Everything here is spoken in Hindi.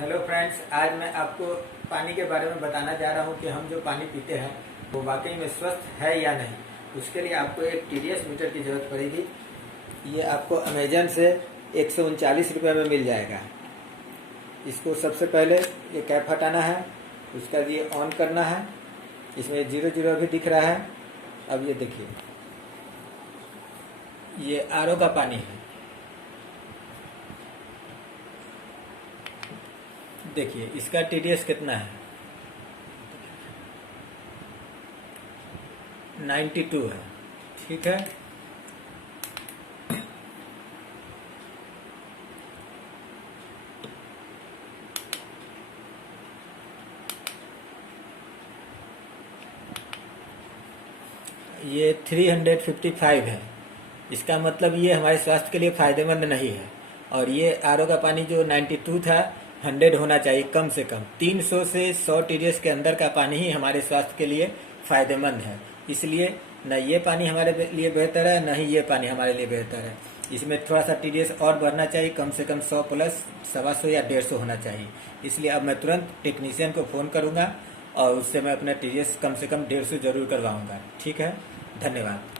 हेलो फ्रेंड्स, आज मैं आपको पानी के बारे में बताना जा रहा हूँ कि हम जो पानी पीते हैं वो वाकई में स्वस्थ है या नहीं। उसके लिए आपको एक TDS मीटर की ज़रूरत पड़ेगी। ये आपको अमेजन से 139 रुपये में मिल जाएगा। इसको सबसे पहले ये कैप हटाना है, उसका ये ऑन करना है। इसमें 00 भी दिख रहा है। अब ये देखिए, ये RO का पानी है। देखिए इसका TDS कितना है, 92 है। ठीक है, ये 355 है। इसका मतलब ये हमारे स्वास्थ्य के लिए फ़ायदेमंद नहीं है। और ये RO का पानी जो 92 था, 100 होना चाहिए कम से कम। 300 से 100 TDS के अंदर का पानी ही हमारे स्वास्थ्य के लिए फ़ायदेमंद है। इसलिए न ये पानी हमारे लिए बेहतर है, न ही ये पानी हमारे लिए बेहतर है। इसमें थोड़ा सा TDS और बढ़ना चाहिए, कम से कम 100 प्लस 125 या 150 होना चाहिए। इसलिए अब मैं तुरंत टेक्नीशियन को फ़ोन करूँगा और उससे मैं अपना TDS कम से कम 150 ज़रूर करवाऊँगा। ठीक है, धन्यवाद।